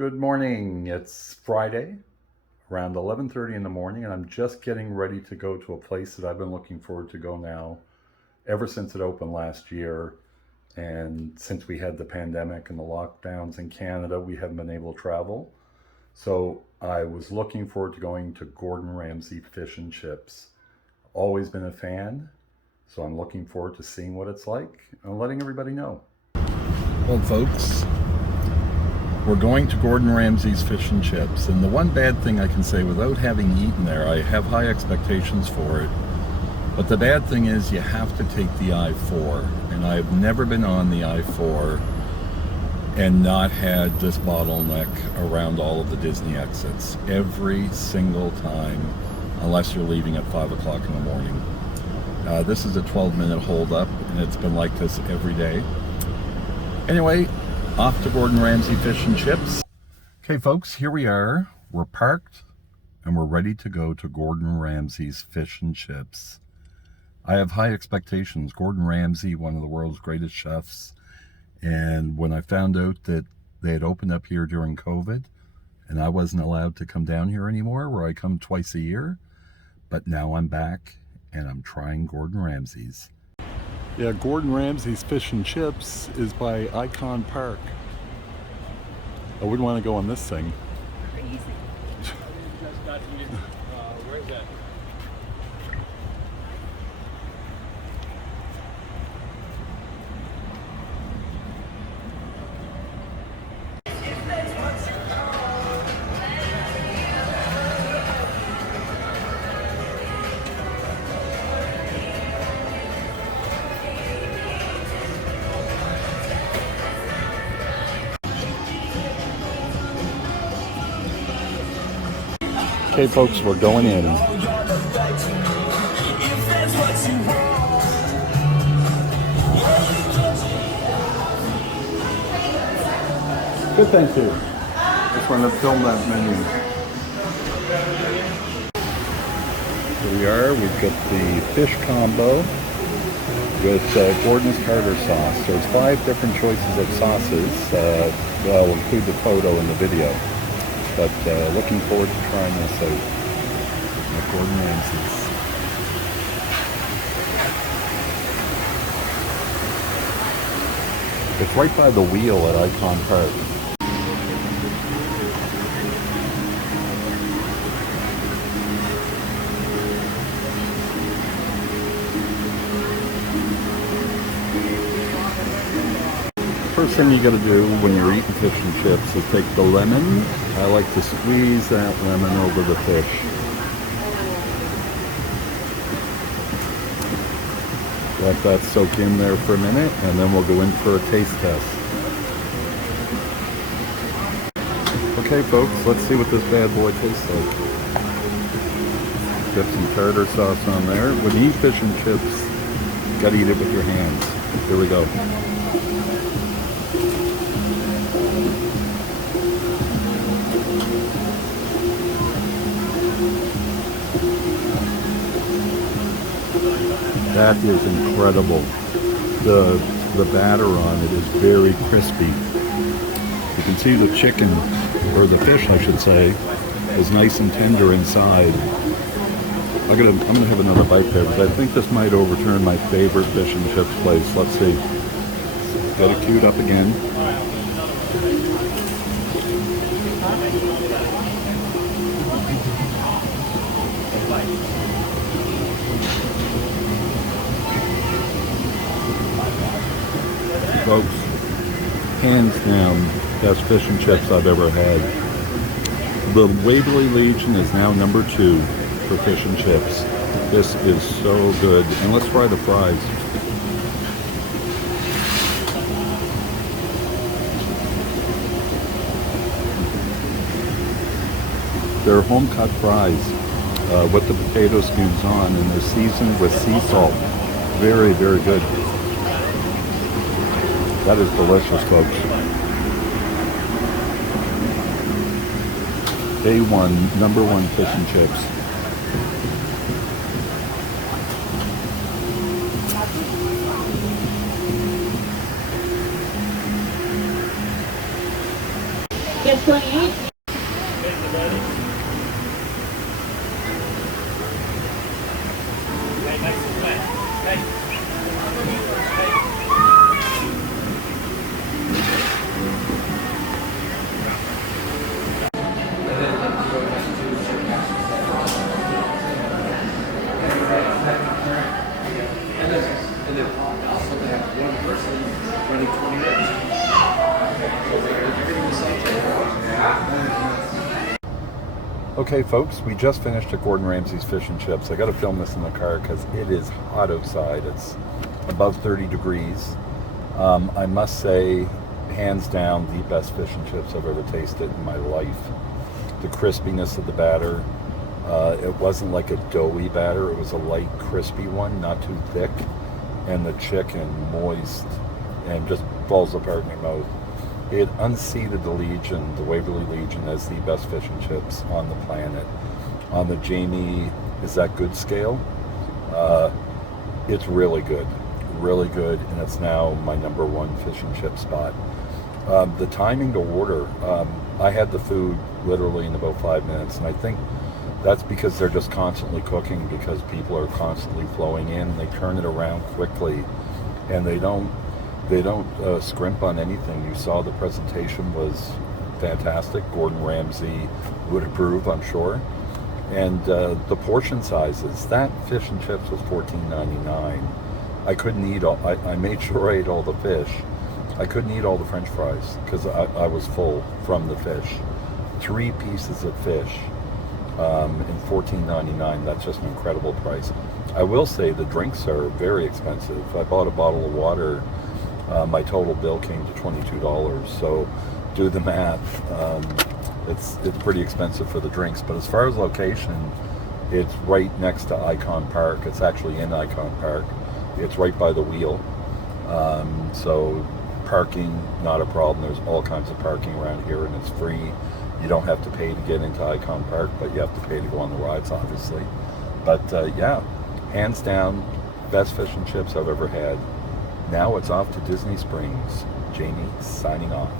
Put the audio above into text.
Good morning. It's Friday around 11:30 in the morning, and I'm just getting ready to go to a place that I've been looking forward to go now ever since it opened last year. And since we had the pandemic and the lockdowns in Canada, we haven't been able to travel. So I was looking forward to going to Gordon Ramsay Fish and Chips. Always been a fan, so I'm looking forward to seeing what it's like and letting everybody know. Well, folks, we're going to Gordon Ramsay's Fish and Chips, and the one bad thing I can say without having eaten there, I have high expectations for it, but the bad thing is you have to take the I-4, and I've never been on the I-4 and not had this bottleneck around all of the Disney exits every single time, unless you're leaving at 5 o'clock in the morning. This is a 12-minute hold-up, and it's been like this every day. Anyway, off to Gordon Ramsay Fish and Chips. Okay, folks, here we are. We're parked, and we're ready to go to Gordon Ramsay's Fish and Chips. I have high expectations. Gordon Ramsay, one of the world's greatest chefs, and when I found out that they had opened up here during COVID, and I wasn't allowed to come down here anymore, where I come twice a year, but now I'm back, and I'm trying Gordon Ramsay's. Yeah, Gordon Ramsay's Fish and Chips is by Icon Park. I wouldn't want to go on this thing. Easy. Where is that? Okay, folks, we're going in. Good, thank you. Just wanted to film that menu. Here we are. We've got the fish combo with Gordon's tartar sauce. There's 5 different choices of sauces. I'll include the photo in the video. But looking forward to trying this out at Gordon Ramsay's. It's right by the wheel at Icon Park. First thing you got to do when you're eating fish and chips is take the lemon. I like to squeeze that lemon over the fish. Let that soak in there for a minute, and then we'll go in for a taste test. Okay, folks, let's see what this bad boy tastes like. Get some tartar sauce on there. When you eat fish and chips, you gotta eat it with your hands. Here we go. That is incredible. The batter on it is very crispy. You can see the chicken, or the fish I should say, is nice and tender inside. I'm gonna have another bite there, because I think this might overturn my favorite fish and chips place. Let's see. Got it queued up again. Folks, hands down, best fish and chips I've ever had. The Waverly Legion is now number 2 for fish and chips. This is so good. And let's try the fries. They're home-cut fries with the potato skins on, and they're seasoned with sea salt. Very, very good. That is delicious, folks. A1, number 1 fish and chips. Get 28. Hey, nice and wet. Hey. And then also they have one person running 20 minutes. Everything was Okay, folks, we just finished at Gordon Ramsay's Fish and Chips. I got to film this in the car because it is hot outside. It's above 30 degrees. I must say, hands down, the best fish and chips I've ever tasted in my life. The crispiness of the batter. It wasn't like a doughy batter. It was a light, crispy one, not too thick. And the chicken moist and just falls apart in your mouth. It unseated the Legion, the Waverly Legion, as the best fish and chips on the planet. On the Jamie, is that good scale? It's really good, and it's now my number one fish and chip spot. The timing to order, I had the food literally in about 5 minutes, and I think that's because they're just constantly cooking, because people are constantly flowing in, and they turn it around quickly, and they don't scrimp on anything. You saw the presentation was fantastic. Gordon Ramsay would approve, I'm sure. And the portion sizes, that fish and chips was $14.99. I couldn't eat all, I made sure I ate all the fish. I couldn't eat all the French fries because I was full from the fish. 3 pieces of fish in $14.99, that's just an incredible price. I will say the drinks are very expensive. I bought a bottle of water. My total bill came to $22, so do the math. It's pretty expensive for the drinks, but as far as location, it's right next to Icon Park. It's actually in Icon Park. It's right by the wheel. So parking, not a problem. There's all kinds of parking around here, and it's free. You don't have to pay to get into Icon Park, but you have to pay to go on the rides, obviously. But yeah, hands down, best fish and chips I've ever had. Now it's off to Disney Springs. Jamie signing off.